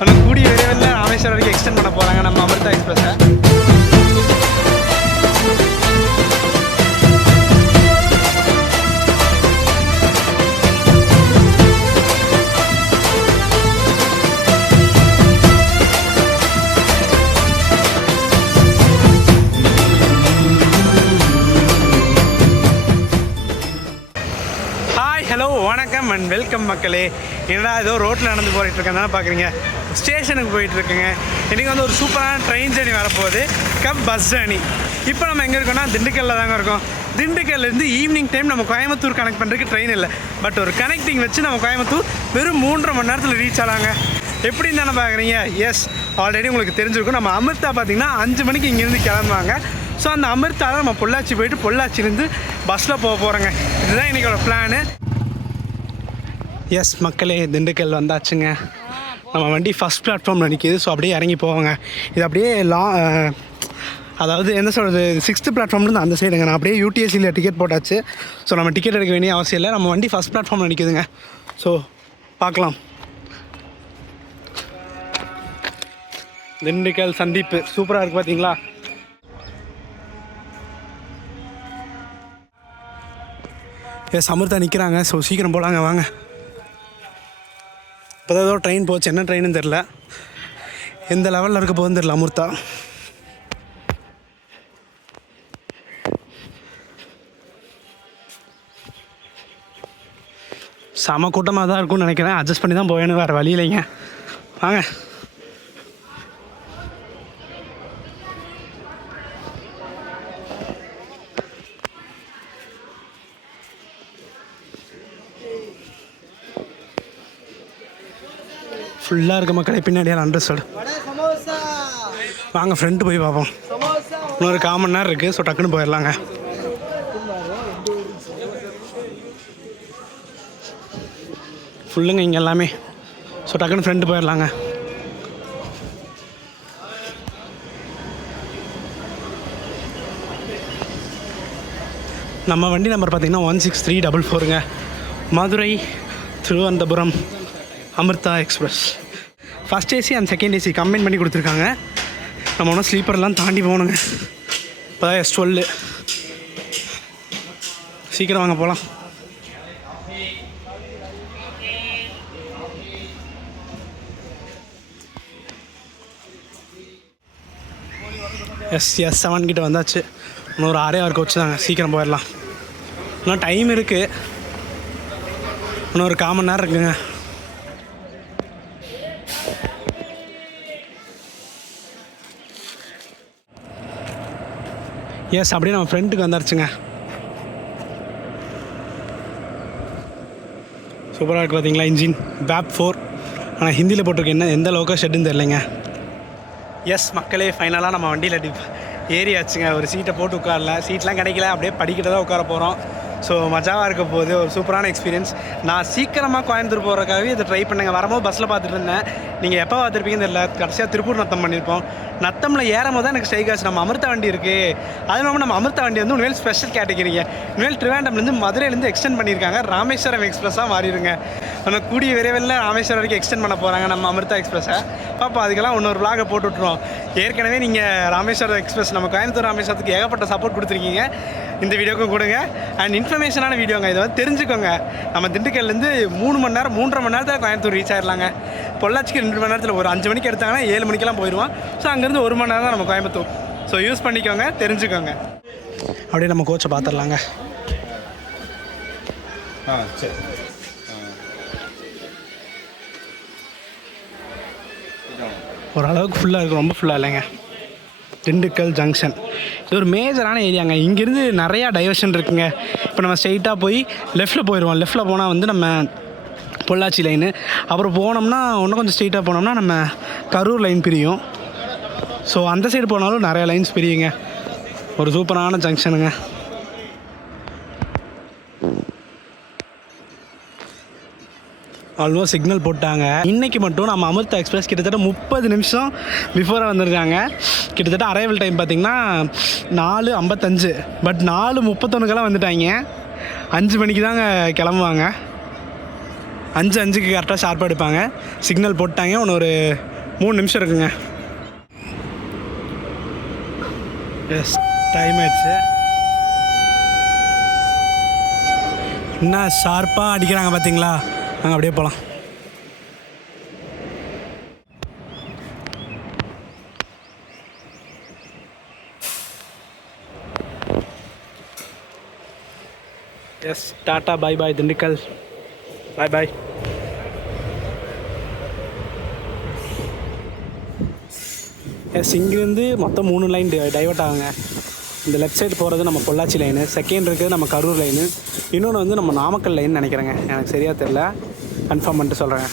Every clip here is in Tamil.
ஆனால் கூடிய விரைவில் ராமேஸ்வரம் வரைக்கும் எக்ஸ்டெண்ட் பண்ண போகிறாங்க நம்ம அமிர்தா எக்ஸ்பிரஸை. ஹலோ வணக்கம் அண்ட் வெல்கம் மக்களே. என்னடா ஏதோ ரோட்டில் நடந்து போயிட்டுருக்கேன் தானே பார்க்குறீங்க. ஸ்டேஷனுக்கு போயிட்டுருக்குங்க. இன்றைக்கி வந்து ஒரு சூப்பரான ட்ரெயின் ஜேர்னி வரப்போகுது, கம் பஸ் ஜேர்னி. இப்போ நம்ம எங்கே இருக்கோம்னா திண்டுக்கல்லில் தாங்க இருக்கோம். திண்டுக்கல்லேருந்து ஈவினிங் டைம் நம்ம கோயம்புத்தூர் கனெக்ட் பண்ணுறதுக்கு ட்ரெயின் இல்லை, பட் ஒரு கனெக்டிங் வச்சு நம்ம கோயம்புத்தூர் வெறும் 3.5 மணி நேரத்தில் ரீச் ஆகலாங்க. எப்படின்னு தானே பார்க்குறீங்க. எஸ், ஆல்ரெடி உங்களுக்கு தெரிஞ்சிருக்கும். நம்ம அமிர்தா பார்த்திங்கன்னா 5 மணிக்கு இங்கேருந்து கிளம்புவாங்க. ஸோ அந்த அமிர்தாவில் நம்ம பொள்ளாச்சி போயிட்டு பொள்ளாச்சிலேருந்து பஸ்ஸில் போக போகிறோங்க. இதுதான் இன்றைக்கோட பிளானு. எஸ் மக்களே, திண்டுக்கல் வந்தாச்சுங்க. நம்ம வண்டி ஃபஸ்ட் பிளாட்ஃபார்மில் நிற்கிது. ஸோ அப்படியே இறங்கி போவாங்க. இது அப்படியே அதாவது என்ன சொல்கிறது, 6th பிளாட்ஃபார்ம்லேருந்து அந்த சைடுங்க. நான் அப்படியே யூடிஎஸ்சியில் டிக்கெட் போட்டாச்சு. ஸோ நம்ம டிக்கெட் எடுக்க வேண்டிய அவசியம் இல்லை. நம்ம வண்டி ஃபஸ்ட் பிளாட்ஃபார்மில் நிற்கிதுங்க. ஸோ பார்க்கலாம். திண்டுக்கல் சந்திப்பு சூப்பராக இருக்குது பார்த்தீங்களா. எஸ், அமிர்தா நிற்கிறாங்க. ஸோ சீக்கிரம் போகலாங்க, வாங்க. இப்போ தான் ஏதோ ட்ரெயின் போச்சு, என்ன ட்ரெயின்னு தெரில, எந்த லெவலில் இருக்க போகுதுன்னு தெரில. அமிர்தா செம கூட்டமாக தான் இருக்கும்னு நினைக்கிறேன். அட்ஜஸ்ட் பண்ணி தான் போவேன்னு, வேறு வழி இல்லைங்க. வாங்க. ஃபுல்லாக இருக்க மக்களே, பின்னாடியே அண்டர்ஸ்டாண்ட். வாங்க ஃப்ரெண்டு போய் பார்ப்போம். இன்னொரு 1/4 மணி நேரம் இருக்குது. ஸோ டக்குன்னு போயிடலாங்க. ஃபுல்லுங்க இங்கே எல்லாமே. ஸோ டக்குன்னு ஃப்ரெண்டு போயிடலாங்க. நம்ம வண்டி நம்பர் பார்த்திங்கன்னா 16344ங்க. Madurai Thiruvananthapuram Amrita express. First AC and second AC combine பண்ணி கொடுத்துருக்காங்க. நம்ம ஒன்றும் ஸ்லீப்பர்லாம் தாண்டி போகணுங்க. இப்போ தான் S12. சீக்கிரம் வாங்க போகலாம். S7 கிட்ட வந்தாச்சு. இன்னொரு 6 கோச்சு தாங்க. சீக்கிரம் போயிடலாம். இன்னும் டைம் இருக்குது. இன்னொரு 1/4 மணி நேரம் இருக்குங்க. எஸ், அப்படியே நம்ம ஃப்ரெண்டுக்கு வந்தாச்சுங்க. சூப்பராக இருக்குது பார்த்தீங்களா. Engine BAP 4. ஆனால் ஹிந்தியில் போட்டிருக்கு, என்ன எந்த லோக்கல் ஷெட்டுன்னு தெரிலைங்க. எஸ் மக்களே, ஃபைனலாக நம்ம வண்டியில் ஏறியாச்சுங்க. ஒரு சீட்டை போட்டு உட்காரல, சீட்லாம் கிடைக்கல, அப்படியே படிக்கிட்டு தான் உட்கார போகிறோம். ஸோ மஜாவாக இருக்க போகுது. ஒரு சூப்பரான எக்ஸ்பீரியன்ஸ். நான் சீக்கிரமாக கோயம்புத்தூர் போகிறதுக்காகவே இதை ட்ரை பண்ணுங்க. வரும்போது பஸ்ஸில் பார்த்துட்டு இருந்தேன். நீங்கள் எப்போ பார்த்துருப்பீங்கன்னு தெரியல. கடைசியாக திருப்பூர் நத்தம் பண்ணியிருப்போம். நத்தமில் ஏறும் போது தான் எனக்கு ஸ்ட்ரைக் ஆச்சு, நம்ம அமிர்தா வண்டி இருக்குது. அது இல்லாமல் நம்ம அமிர்தா வண்டி வந்து உண்மையில் ஸ்பெஷல் கேட்டகிரிங்க. உண்மையில் ட்ரிவாண்டம்லேருந்து மதுரையிலேருந்து எக்ஸ்டெண்ட் பண்ணியிருக்காங்க. ராமேஸ்வரம் எக்ஸ்பிரஸாக மாறிடுங்க. நம்ம கூடிய விரைவில் ராமேஸ்வரம் வரைக்கும் எக்ஸ்டெண்ட் பண்ண போகிறாங்க நம்ம அமிர்தா எக்ஸ்பிரஸை. பாப்பா அதுக்கெல்லாம் இன்னொரு விளாகை போட்டு விட்ருவோம். ஏற்கனவே நீங்கள் ராமேஸ்வரம் எக்ஸ்பிரஸ் நம்ம கோயம்புத்தூர் ராமேஸ்வரத்துக்கு ஏகப்பட்ட சப்போர்ட் கொடுத்துருக்கீங்க. இந்த வீடியோக்கும் கொடுங்க. அண்ட் இன்ஃபர்மேஷனான வீடியோங்க. இதை வந்து தெரிஞ்சுக்கோங்க. நம்ம திண்டுக்கல்லேருந்து 3 மணி நேரம் 3.5 மணி நேரத்தில் கோயம்புத்தூர் ரீச் ஆகிடலாங்க. பொள்ளாச்சிக்கு 2 மணி நேரத்தில், ஒரு 5 மணிக்கு எடுத்தாங்கன்னா 7 மணிக்கெல்லாம் போயிடுவோம். ஸோ அங்கேருந்து 1 மணி நேரம் தான் நம்ம கோயம்புத்தூர். ஸோ யூஸ் பண்ணிக்கோங்க, தெரிஞ்சுக்கோங்க. அப்படியே நம்ம கோச்சை பார்த்துடலாங்க. சரி. ஓரளவுக்கு ஃபுல்லாக இருக்குது, ரொம்ப ஃபுல்லாக இல்லைங்க. திண்டுக்கல் ஜங்ஷன் இது ஒரு மேஜரான ஏரியாங்க. இங்கேருந்து நிறையா டைவர்ஷன் இருக்குங்க. இப்போ நம்ம ஸ்ட்ரெயிட்டாக போய் லெஃப்ட்டில் போயிடுவோம். லெஃப்ட்டில் போனால் வந்து நம்ம பொள்ளாச்சி லைனு. அப்புறம் போனோம்னா இன்னும் கொஞ்சம் ஸ்ட்ரெயிட்டாக போனோம்னா நம்ம கரூர் லைன் பிரியும். ஸோ அந்த சைடு போனாலும் நிறையா லைன்ஸ் பிரியுங்க. ஒரு சூப்பரான ஜங்ஷனுங்க. ஆல்மோஸ்ட் சிக்னல் போட்டாங்க. இன்றைக்கி மட்டும் நம்ம அமிர்தா எக்ஸ்பிரஸ் கிட்டத்தட்ட 30 நிமிஷம் பிஃபோராக வந்திருக்காங்க. கிட்டத்தட்ட அரைவல் டைம் பார்த்திங்கன்னா 4:55. பட் 4:31 வந்துட்டாங்க. 5 மணிக்கு தாங்க கிளம்புவாங்க. 5:05க்கு கரெக்டாக ஷார்ப்பாக எடுப்பாங்க. சிக்னல் போட்டாங்க, ஒன்று ஒரு 3 நிமிஷம் இருக்குங்க. எஸ், டைம் ஆயிடுச்சு. என்ன ஷார்ப்பாக அடிக்கிறாங்க பார்த்தீங்களா? நாங்கள் அப்படியே போகலாம். எஸ், டாட்டா, பாய் பாய் திண்டுக்கல், பாய் பாய். எஸ், இங்கேருந்து மொத்தம் 3 லைன் டைவர்ட் ஆகுங்க. இந்த லெஃப்ட் சைடு போகிறது நம்ம பொள்ளாச்சி லைனு, செகண்ட் இருக்குது நம்ம கரூர் லைனு, இன்னொன்று வந்து நம்ம நாமக்கல் லைன் நினைக்கிறேங்க. எனக்கு சரியாக தெரில, கன்ஃபார்ம் பண்ணிட்டு சொல்கிறேங்க.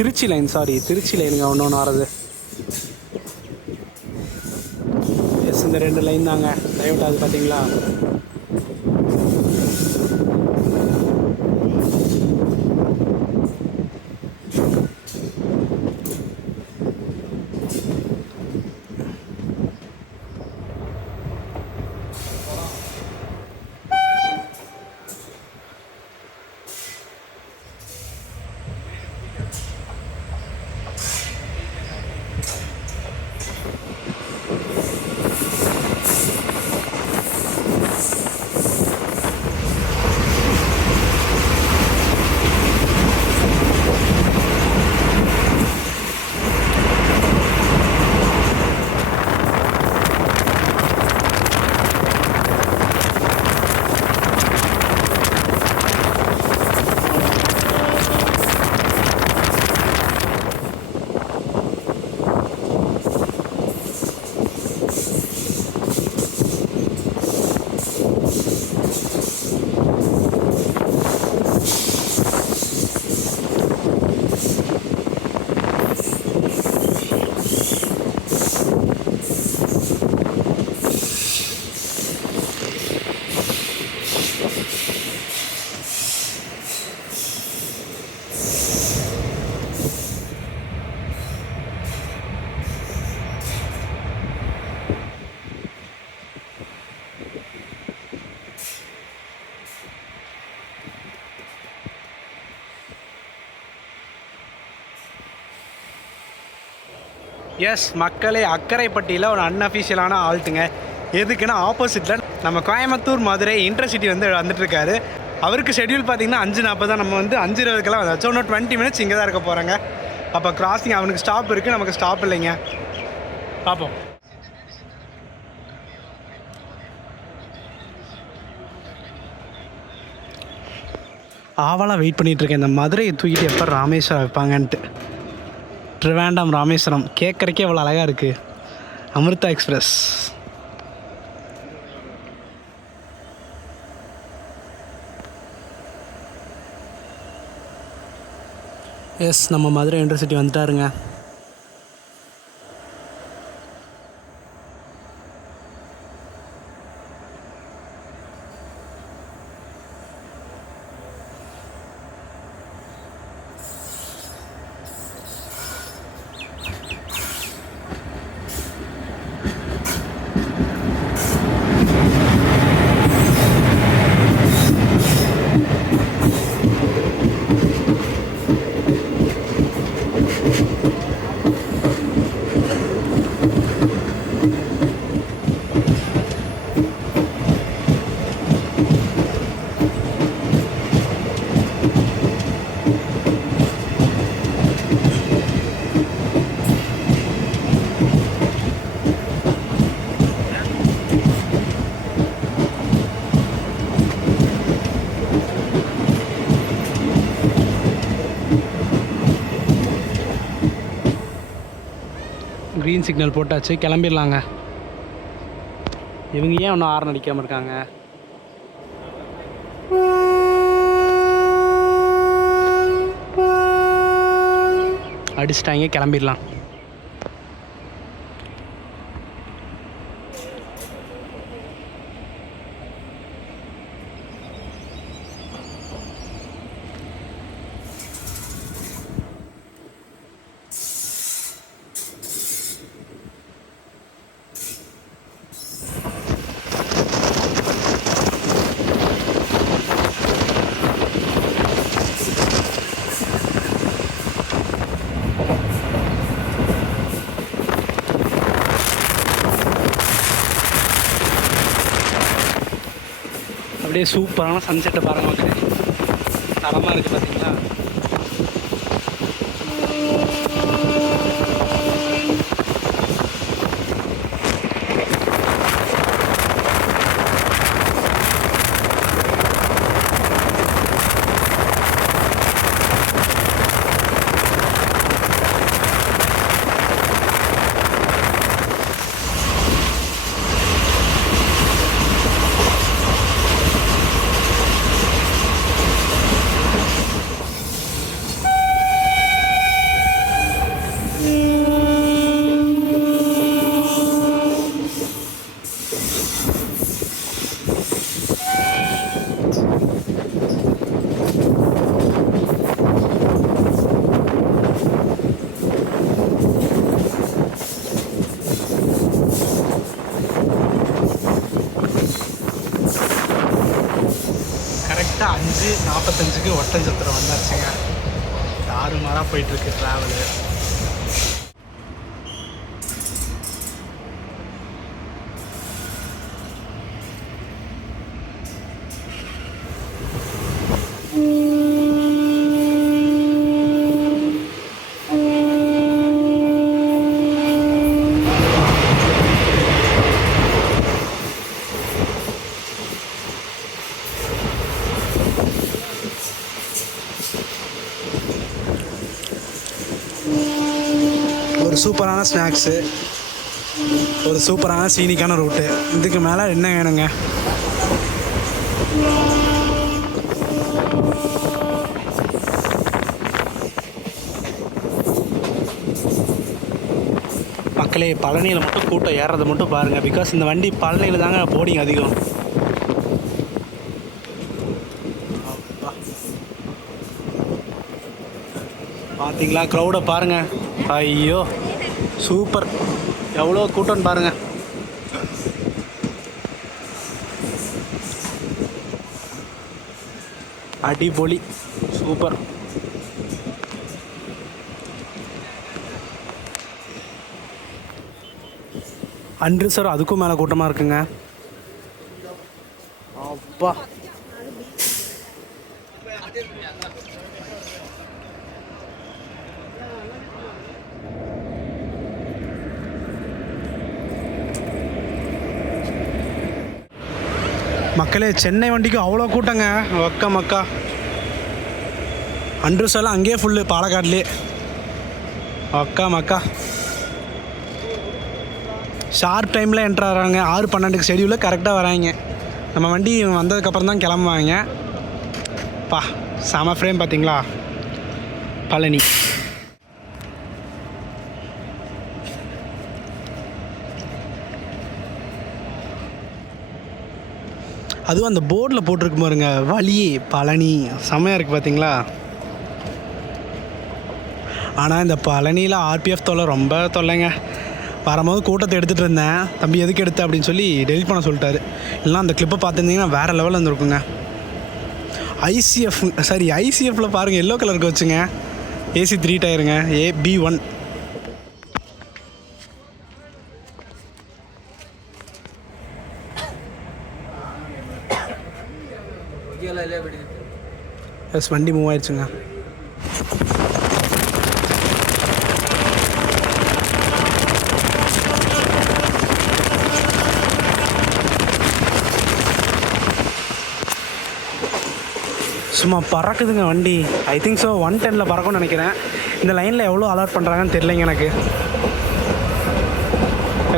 திருச்சி லைன், சாரி திருச்சி லைனுங்க ஒன்று வர்றது. எஸ், இந்த 2 லைன் தாங்க டைவர்ட் ஆகுது பார்த்தீங்களா? எஸ் மக்களே, அக்கரைப்பட்டியில் ஒரு அன்அஃபிஷியலான ஆல்ட்டுங்க. எதுக்குன்னா ஆப்போசிட்டில் நம்ம கோயம்புத்தூர் மதுரை இன்டர்சிட்டி வந்துட்டுருக்காரு. அவருக்கு ஷெட்யூல் பார்த்திங்கன்னா 5:40 தான். நம்ம வந்து 5:20க்கெல்லாம் வந்தாச்சு. இன்னும் 20 மினிட்ஸ் இங்கே தான் இருக்க போகிறாங்க. அப்போ கிராசிங் அவனுக்கு ஸ்டாப் இருக்குது, நமக்கு ஸ்டாப் இல்லைங்க. பார்ப்போம். ஆவலாக வெயிட் பண்ணிகிட்ருக்கேன் இந்த மதுரையை தூக்கிட்டு எப்போ ராமேஸ்வரம் வைப்பாங்கன்ட்டு. ட்ரிவாண்டம் ராமேஸ்வரம் கேட்குறக்கே அவ்வளோ அழகாக இருக்குது. அமிர்தா எக்ஸ்பிரஸ். எஸ், நம்ம மதுரை யூனிவர்சிட்டி வந்துட்டாருங்க. க்ரீன் சிக்னல் போட்டாச்சு, கிளம்பிடலாங்க. இவங்க ஏன் இன்னும் ஹார்ன் அடிக்காமல் இருக்காங்க? அடிச்சிட்டாங்க, கிளம்பிடலாம். அப்படியே சூப்பரான சன்செட்டை பாருங்க மக்களே, தரமாக இருக்குது பார்த்தீங்களா. கரெக்டாக 5:45க்கு ஒட்டஞ்சத்திரம் வந்தாச்சுங்க. தாறுமாறாக போயிட்டுருக்கு ட்ராவலு. ஒரு சூப்பரான ஸ்நாக்ஸு, ஒரு சூப்பரான சீனிக்கான ரூட்டு, இதுக்கு மேலே என்ன வேணுங்க. மக்களே, பழனியில் மட்டும் கூட்டம் ஏறுறதை மட்டும் பாருங்கள். பிகாஸ் இந்த வண்டி பழனியில் தாங்க போடிங் அதிகம். பார்த்தீங்களா க்ரௌடை பாருங்கள். ஐயோ சூப்பர், எவ்வளோ கூட்டம்னு பாருங்கள். அடிபொலி, சூப்பர். அன்ரிசர்வ் அதுக்கும் மேலே கூட்டமாக இருக்குங்க. அப்பா மக்களே, சென்னை வண்டிக்கு அவ்வளோ கூட்டங்க. மக்கா அன்ரிசர்வ்லாம் அங்கேயே ஃபுல்லு, பாலக்காட்லேயே. மக்கா ஷார்ப் டைமில் என்ட்ரு ஆகிறாங்க. 6:12க்கு ஷெடியூலில் கரெக்டாக வராங்க. நம்ம வண்டி வந்ததுக்கப்புறம் தான் கிளம்புவாங்க. செம ஃப்ரேம் பார்த்தீங்களா பழனி. அதுவும் அந்த போர்டில் போட்டிருக்கு பாருங்க, வழி பழனி, செம்மையாக இருக்குது பார்த்தீங்களா. ஆனால் இந்த பழனியில் ஆர்பிஎஃப் தொல்லை ரொம்ப தொல்லைங்க. வரும்போது கூட்டத்தை எடுத்துகிட்டு இருந்தேன், தம்பி எதுக்கு எடுத்த அப்படின்னு சொல்லி டெலிட் பண்ண சொல்லிட்டாரு. இல்லைனா அந்த கிளிப்பை பார்த்துருந்தீங்கன்னா வேறு லெவலில் இருந்துருக்குங்க. ஐசிஎஃப்பில் பாருங்கள், எல்லோ கலருக்கு வச்சுங்க. AC 3 டயருங்க, AB1. எஸ், வண்டி மூவ் ஆயிடுச்சுங்க. சும்மா பறக்குதுங்க வண்டி. ஐ திங்க் ஸோ 110ல் பறக்கும்னு நினைக்கிறேன். இந்த லைனில் எவ்வளோ அலாட் பண்ணுறாங்கன்னு தெரிலைங்க எனக்கு.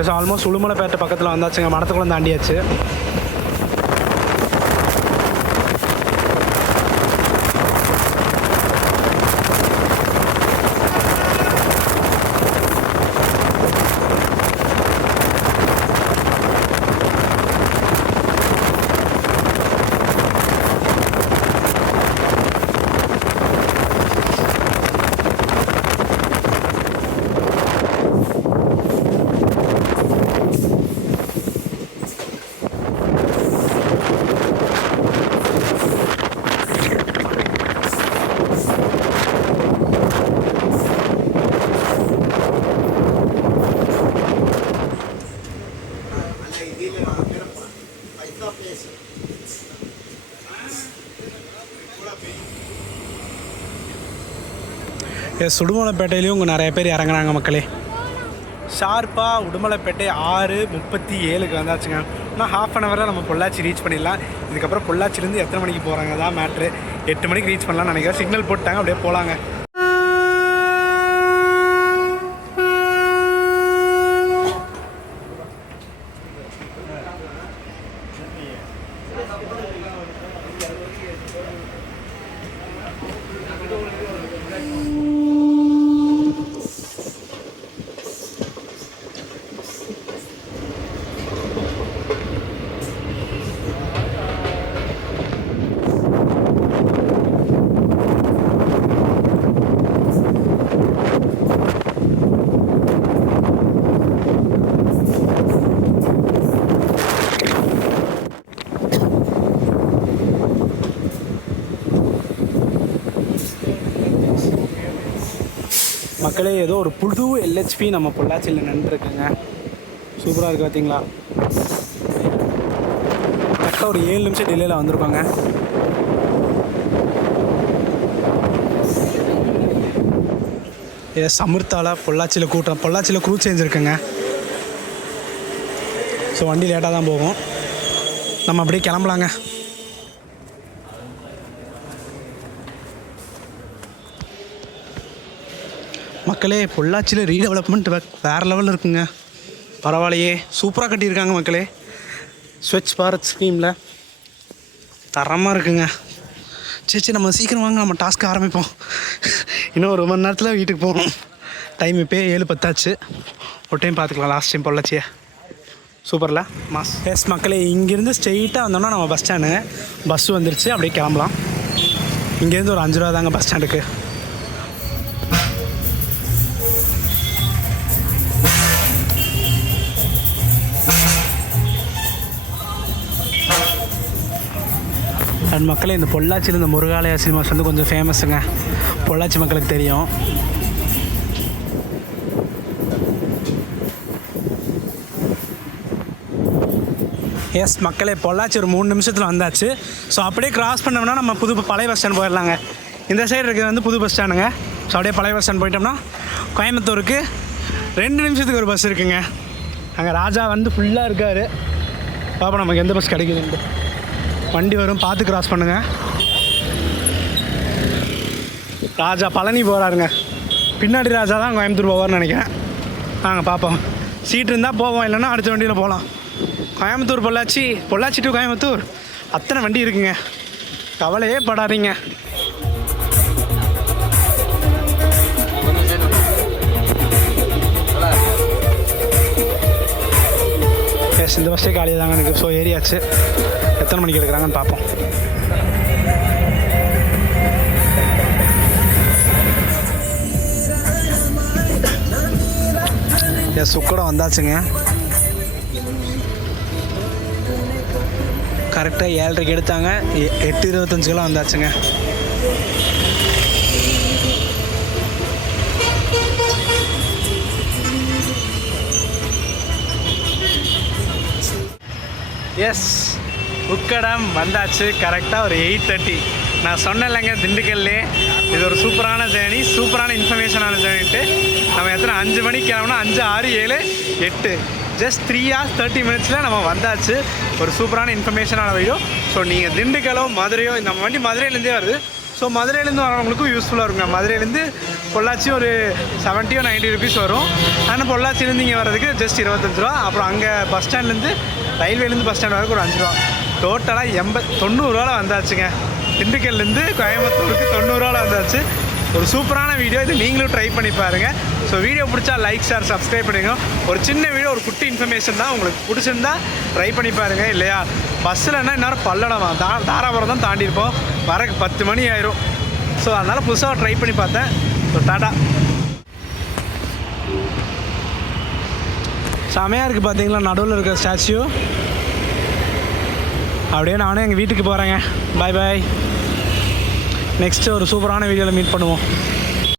ஸோ ஆல்மோஸ்ட் உளுமலைப்பேட்டை பக்கத்தில் வந்தாச்சுங்க, மடத்துக்குள்ள தாண்டியாச்சு. உடுமலைப்பேட்டையிலையும் இங்கே நிறைய பேர் இறங்குறாங்க மக்களே. ஷார்ப்பாக உடுமலைப்பேட்டை 6:37 வந்தாச்சுங்க. ஆனால் ஹாஃப் அன் ஹவரில் நம்ம பொள்ளாச்சி ரீச் பண்ணிடலாம். இதுக்கப்புறம் பொள்ளாச்சிலேருந்து எத்தனை மணிக்கு போகிறாங்க தான் மேட்ரு. 8 மணிக்கு ரீச் பண்ணலாம்னு நினைக்கிறேன். சிக்னல் போட்டாங்க, அப்படியே போகலாங்க. மக்களே, ஏதோ ஒரு புது எல்ஹெச்பி நம்ம பொள்ளாச்சியில் நின்றுருக்குங்க. சூப்பராக இருக்குது பார்த்தீங்களா. கரெக்டாக ஒரு 7 நிமிஷம் டிலேயில் வந்திருக்கோங்க. சமுர்த்தால பொள்ளாச்சியில் கூட்டம். பொள்ளாச்சியில் க்ரூ சேஞ்ச் இருக்குங்க. ஸோ வண்டி லேட்டாக தான் போகும். நம்ம அப்படியே கிளம்பலாங்க. மக்களே, பொள்ளாச்சியில் ரீடெவலப்மெண்ட் வேறு லெவலில் இருக்குங்க. பரவாயில்லையே, சூப்பராக கட்டியிருக்காங்க மக்களே. ஸ்வச் பாரத் ஸ்கீமில் தரமாக இருக்குங்க. சரி நம்ம சீக்கிரம் வாங்க, நம்ம டாஸ்க்கு ஆரம்பிப்போம். இன்னும் ஒரு மணி நேரத்தில் வீட்டுக்கு போகணும். டைம் இப்போ 7:10 ஆச்சு. ஒரு டைம் பார்த்துக்கலாம் லாஸ்ட் டைம் பொள்ளாச்சியை. சூப்பரில் மாஸ். எஸ் மக்களே, இங்கேருந்து ஸ்ட்ரெயிட்டாக வந்தோம்னா நம்ம பஸ் ஸ்டாண்டுங்க. பஸ்ஸு வந்துருச்சு, அப்படியே கிளம்பலாம். இங்கேருந்து ஒரு 5 ரூபா தாங்க பஸ் ஸ்டாண்டுக்கு. அண்ட் மக்களே, இந்த பொள்ளாச்சியில் இந்த முருகாலயா சினிமாஸ் வந்து கொஞ்சம் ஃபேமஸுங்க. பொள்ளாச்சி மக்களுக்கு தெரியும். எஸ் மக்களே, பொள்ளாச்சி ஒரு 3 நிமிஷத்தில் வந்தாச்சு. ஸோ அப்படியே கிராஸ் பண்ணோம்னா நம்ம பழைய பஸ் ஸ்டாண்ட் போயிடலாங்க. இந்த சைடு இருக்கிறது வந்து புது பஸ் ஸ்டாண்டுங்க. ஸோ அப்படியே பழைய பஸ் ஸ்டாண்ட் போயிட்டோம்னா கோயம்புத்தூருக்கு 2 நிமிஷத்துக்கு ஒரு பஸ் இருக்குங்க. அங்கே ராஜா வந்து ஃபுல்லாக இருக்கார். பாப்பா நமக்கு எந்த பஸ் கிடைக்குதுன்ட்டு. வண்டி வரும், பார்த்து கிராஸ் பண்ணுங்கள். ராஜா பழனி போகிறாருங்க. பின்னாடி ராஜா தான் கோயம்புத்தூர் போவார்னு நினைக்கிறேன். நாங்கள் பார்ப்போம். சீட் இருந்தால் போவோம், இல்லைன்னா அடுத்த வண்டியில் போகலாம். கோயம்புத்தூர் பொள்ளாச்சி, பொள்ளாச்சி டு கோயம்புத்தூர் அத்தனை வண்டி இருக்குங்க. கவலையே படாதீங்க. எஸ், இந்த பஸ்ஸே காலியாக தாங்க எனக்கு. ஸோ ஏரியாச்சு. எத்தனை மணிக்கு எடுக்கிறாங்கன்னு பார்ப்போம். எஸ், சுக்கடம் வந்தாச்சுங்க. கரெக்டாக 7:30 எடுத்தாங்க. 8:25 வந்தாச்சுங்க. எஸ், உக்கடம் வந்தாச்சு. கரெக்டாக ஒரு 8:30. நான் சொன்னேன்லங்க, திண்டுக்கல்லே இது ஒரு சூப்பரான ஜேர்னி, சூப்பரான இன்ஃபர்மேஷனான ஜேர்னிட்டு. நம்ம எத்தனை 5 மணிக்கு கிளம்புனா 5, 6, 7, 8 ஜஸ்ட் 3 hours 30 minutes நம்ம வந்தாச்சு. ஒரு சூப்பரான இன்ஃபர்மேஷனான வீடியோ. ஸோ நீங்கள் திண்டுக்கலோ மதுரையோ, இந்த வண்டி மதுரையிலேருந்தே வருது. ஸோ மதுரையிலேருந்து வரவங்களுக்கும் யூஸ்ஃபுல்லாக இருக்குங்க. மதுரையிலேருந்து பொள்ளாச்சி ஒரு 70 or 90 rupees வரும். ஆனால் பொள்ளாச்சிலேருந்து இங்கே வர்றதுக்கு ஜஸ்ட் 25 ரூபா. அப்புறம் அங்கே பஸ் ஸ்டாண்ட்லேருந்து, ரயில்வேலேருந்து பஸ் ஸ்டாண்ட் வரைக்கும் ஒரு 5 ரூபா. டோட்டலாக 90 ரூபாவில் வந்தாச்சுங்க. திண்டுக்கல்லேருந்து கோயம்புத்தூருக்கு 90 ரூபாவில் வந்தாச்சு. ஒரு சூப்பரான வீடியோ. இது நீங்களும் ட்ரை பண்ணி பாருங்கள். ஸோ வீடியோ பிடிச்சா லைக், ஷேர், சப்ஸ்கிரைப் பண்ணிங்க. ஒரு சின்ன வீடியோ, ஒரு குட்டி இன்ஃபர்மேஷன் தான். உங்களுக்கு பிடிச்சிருந்தா ட்ரை பண்ணி பாருங்கள். இல்லையா பஸ்ஸில்னா இன்னும் பல்லடமா தாராபுரம் தான் தாண்டியிருப்போம். வரக்கு 10 மணி ஆயிரும். ஸோ அதனால் புதுசாக ட்ரை பண்ணி பார்த்தேன். ஸோ டாடா. செமையாக இருக்குது பார்த்தீங்களா நடுவில் இருக்கிற ஸ்டாச்சு. அப்படியே நானே எங்கள் வீட்டுக்கு போகிறேங்க. பாய் பாய். நெக்ஸ்ட்டு ஒரு சூப்பரான வீடியோவில் மீட் பண்ணுவோம்.